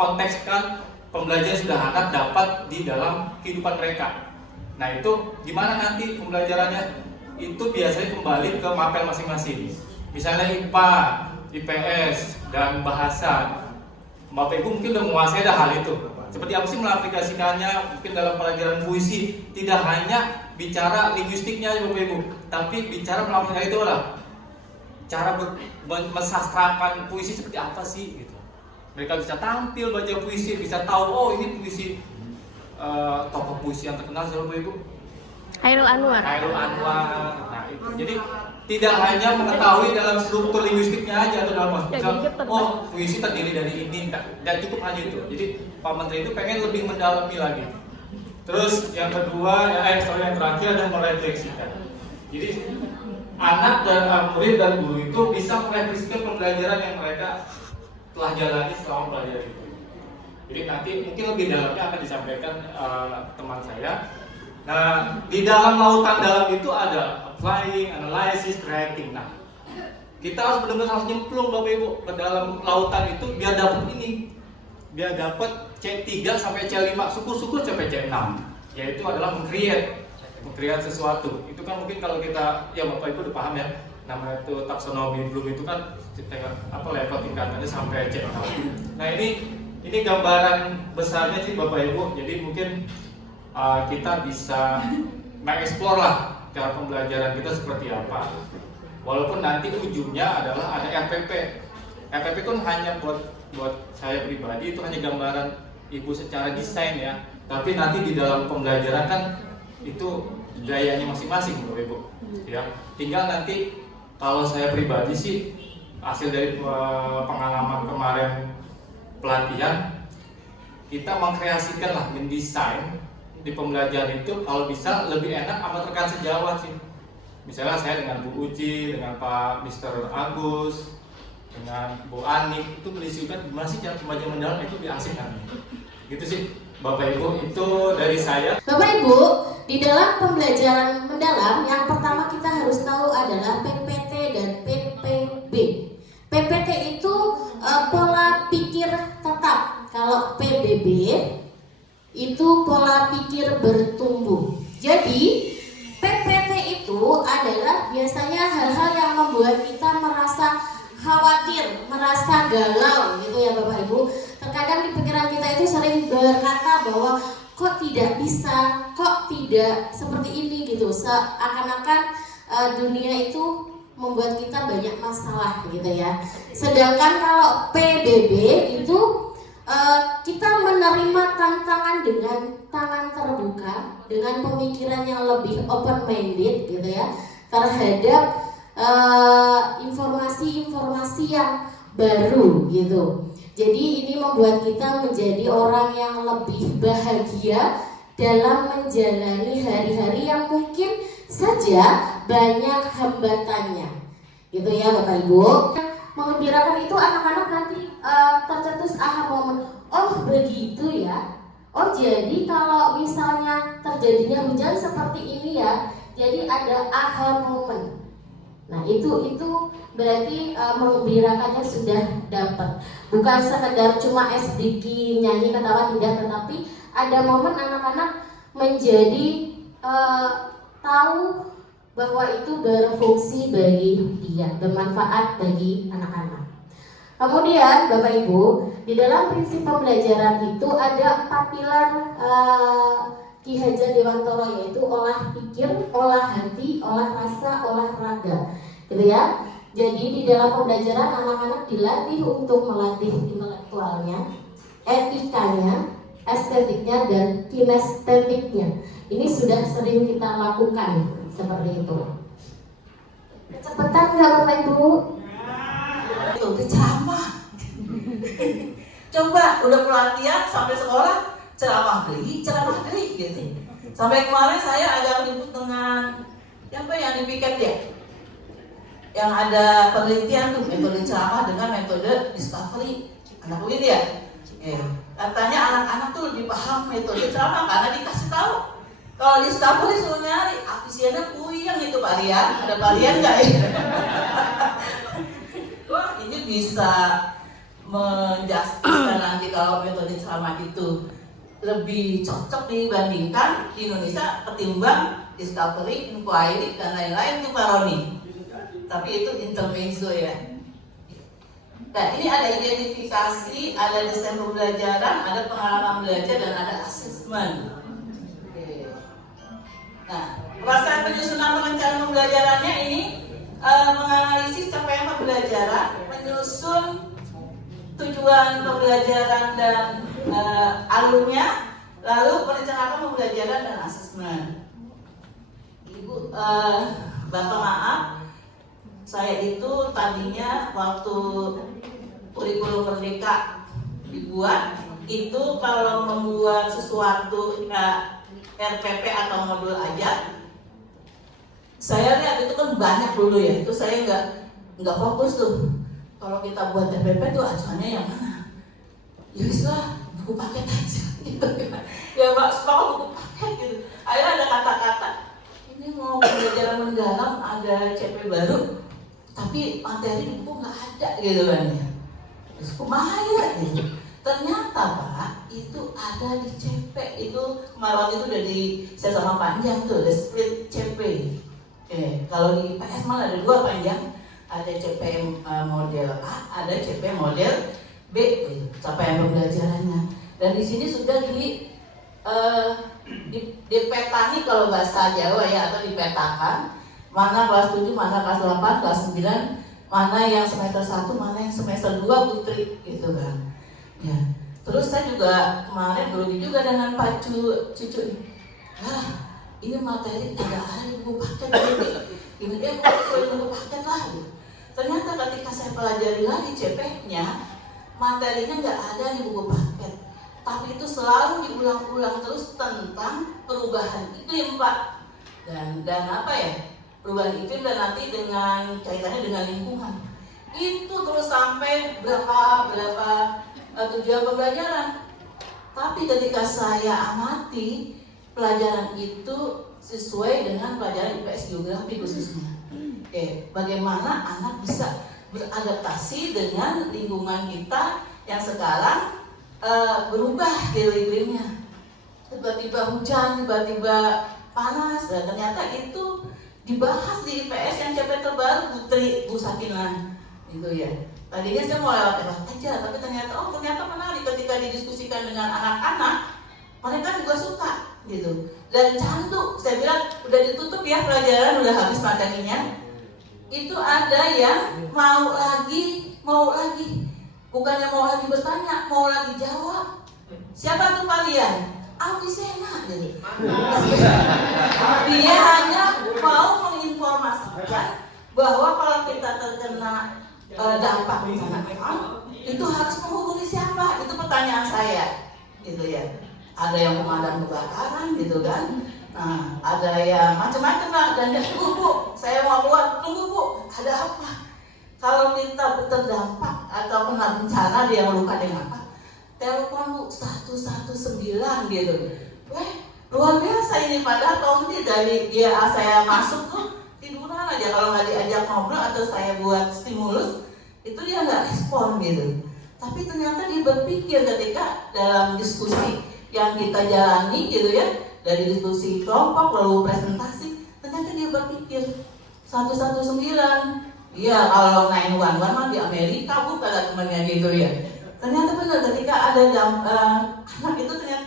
mengkontekskan pembelajaran sudah anak dapat di dalam kehidupan mereka. Nah itu gimana nanti pembelajarannya? Itu biasanya kembali ke mapel masing-masing. Misalnya IPA, IPS, dan bahasa. Bapak Ibu mungkin udah menguasai hal itu. Seperti apa sih mengaplikasikannya? Mungkin dalam pelajaran puisi tidak hanya bicara linguistiknya Bapak Ibu, tapi bicara melakukan itu lah. Cara mensastrakan puisi seperti apa sih gitu. Mereka bisa tampil baca puisi, bisa tahu oh ini puisi tokoh puisi yang terkenal Bapak Ibu. Khairul Anwar. Nah, itu. Jadi tidak hanya mengetahui dalam struktur linguistiknya aja atau dalam oh puisi terdiri dari ini, dan cukup hanya itu. Jadi Pak Menteri itu pengen lebih mendalami lagi. Terus yang kedua, yang terakhir adalah merefleksikan. Jadi anak dan murid dan guru itu bisa merefleksikan pembelajaran yang mereka telah jalani selama belajar itu. Jadi nanti mungkin lebih dalamnya akan disampaikan teman saya. Nah, di dalam lautan dalam itu ada applying, analysis, tracking. Nah, kita harus benar-benar nyemplung Bapak Ibu ke dalam lautan itu biar dapat ini. Biar dapat C3 sampai C5, syukur-syukur sampai C6. Yaitu adalah meng-create sesuatu. Itu kan mungkin kalau kita, ya Bapak Ibu udah paham ya, namanya itu taksonomi Bloom itu kan level tingkatannya sampai C6. Nah, ini gambaran besarnya sih Bapak Ibu. Jadi mungkin kita bisa mengeksplor lah cara pembelajaran kita seperti apa. Walaupun nanti ujungnya adalah ada RPP. RPP kan hanya buat saya pribadi itu hanya gambaran Ibu secara desain ya. Tapi nanti di dalam pembelajaran kan itu gayanya masing-masing Bapak Ibu. Ya, tinggal nanti kalau saya pribadi sih hasil dari pengalaman kemarin pelatihan kita mengkreasikan lah, mendesain di pembelajaran itu kalau bisa lebih enak sama rekan sejawat sih. Misalnya saya dengan Bu Uci, dengan Pak Mr. Agus, dengan Bu Ani itu mendiskusikan gimana sih cara pembelajaran mendalam itu diasingkan. Gitu sih Bapak Ibu, itu dari saya. Bapak Ibu, di dalam pembelajaran mendalam yang pertama kita harus tahu adalah PPT dan PPB. PPT itu pola pikir tetap. Kalau PBB itu pola pikir bertumbuh. Jadi PPT itu adalah biasanya hal-hal yang membuat kita merasa khawatir, merasa galau gitu ya Bapak Ibu. Terkadang di pikiran kita itu sering berkata bahwa kok tidak bisa, kok tidak seperti ini gitu. Seakan-akan dunia itu membuat kita banyak masalah gitu ya. Sedangkan kalau PBB itu kita menerima tantangan dengan tangan terbuka, dengan pemikiran yang lebih open minded gitu ya, terhadap informasi-informasi yang baru gitu. Jadi ini membuat kita menjadi orang yang lebih bahagia dalam menjalani hari-hari yang mungkin saja banyak hambatannya gitu ya Bapak Ibu. Mengembirakan itu anak-anak nanti tercetus aha momen. Oh begitu ya. Oh jadi kalau misalnya terjadinya hujan seperti ini ya, jadi ada aha momen. Nah itu berarti mengembirakannya sudah dapat. Bukan sekedar cuma SDG nyanyi ketawa tidak, tetapi ada momen anak-anak menjadi tahu bahwa itu berfungsi bagi dia, bermanfaat bagi anak-anak. Kemudian Bapak Ibu, di dalam prinsip pembelajaran itu ada 4 pilar Ki Hajar Dewantara, yaitu olah pikir, olah hati, olah rasa, olah raga, gitu ya. Jadi di dalam pembelajaran anak-anak dilatih untuk melatih intelektualnya, etikanya, estetiknya, dan kinestetiknya. Ini sudah sering kita lakukan seperti itu. Kecepatan nggak Bapak Ibu? Itu ceramah. Coba udah pelatihan sampai sekolah ceramah geli gitu. Sampai kemarin saya agak ribut dengan siapa yang dipiket ya? Yang ada penelitian tuh metode ceramah dengan metode discovery. Anak UIN ya? Katanya anak-anak tuh lebih paham metode ceramah karena dikasih tahu. Kalau discovery suruh nyari, afisiennya puyeng itu Pak Rian. Ada Pak Rian nggak ya? Wah ini bisa menjustiskan nanti kalau metode selamat itu lebih cocok dibandingkan di Indonesia ketimbang discovery, inquiry, dan lain-lain itu Pak Roni. Tapi itu intermezzo ya. Nah ini ada identifikasi, ada desain pembelajaran, ada pengalaman belajar, dan ada assessment. Oke. Nah, perasaan penyusunan perencanaan pembelajarannya ini menganalisis capaian pembelajaran, menyusun tujuan pembelajaran dan alurnya, lalu perencanaan pembelajaran dan asesmen. Ibu, Bapak maaf, saya itu tadinya waktu kurikulum merdeka dibuat, itu kalau membuat sesuatu RPP atau modul ajar, saya lihat itu kan banyak dulu ya, itu saya nggak fokus tuh. Kalau kita buat RPP tuh acuannya yang mana? Ya bisa buku paket aja gitu kan. Ya Pak, sepakat buku paket gitu. Akhirnya ada kata-kata, ini mau pembelajaran mendalam, ada CP baru, tapi materi di buku nggak ada gitu kan ya. Terus kumaha gitu. Ternyata Pak, itu ada di CP, itu kemarin itu udah di saya sama panjang tuh, ada split CP. Oke, kalau di PS malah ada dua panjang, ada CP model A, ada CP model B, gitu, capaian pembelajarannya. Dan di sini sudah dipetani kalau bahasa Jawa ya, atau dipetakan mana kelas 7, mana kelas 8, kelas 9, mana yang semester 1, mana yang semester 2 putri gitu kan. Ya. Terus saya juga kemarin grogi juga dengan Pak Cucu. Ini materi tidak ada di buku paket ini dia mau buku paket lah gitu. Ternyata ketika saya pelajari lagi CP-nya, materinya nggak ada di buku paket, tapi itu selalu diulang-ulang terus tentang perubahan iklim Pak, dan apa ya, perubahan iklim dan nanti dengan kaitannya dengan lingkungan itu terus sampai berapa tujuan pembelajaran. Tapi ketika saya amati, pelajaran itu sesuai dengan pelajaran IPS geografi khususnya. Oke, bagaimana anak bisa beradaptasi dengan lingkungan kita yang sekarang berubah iklimnya. Tiba-tiba hujan, tiba-tiba panas, dan ternyata itu dibahas di IPS yang CP terbaru Putri Bu Sakinah gitu ya. Tadinya saya mau lewat aja, tapi ternyata menarik ketika didiskusikan dengan anak-anak, mereka juga suka gitu. Dan candu, saya bilang udah ditutup ya pelajaran, udah habis materinya. Itu ada yang mau lagi, bukannya mau lagi bertanya, mau lagi jawab. Siapa tuh kalian? Avisena gitu. Dia hanya mau menginformasikan bahwa kalau kita terkena dampak bencana alam, itu harus menghubungi siapa? Itu pertanyaan saya, gitu ya. Ada yang pemadam kebakaran, gitu kan? Nah, ada yang macam-macam lah. Dan dia tunggu Bu, saya mau buat, tunggu Bu, ada apa? Kalau kita terdampak atau kena bencana, dia luka dengan apa? Telepon Bu 119 gitu. Weh, luar biasa ini, padahal tahun ini dari dia saya masuk tuh tiduran aja, kalau nggak diajak ngobrol atau saya buat stimulus itu dia nggak respon gitu. Tapi ternyata dia berpikir ketika dalam diskusi yang kita jalani gitu ya, dari diskusi kelompok lalu presentasi, ternyata dia berpikir 119. Iya, kalau 911 mah di Amerika Bu, kata temannya gitu ya. Ternyata benar ketika ada anak itu ternyata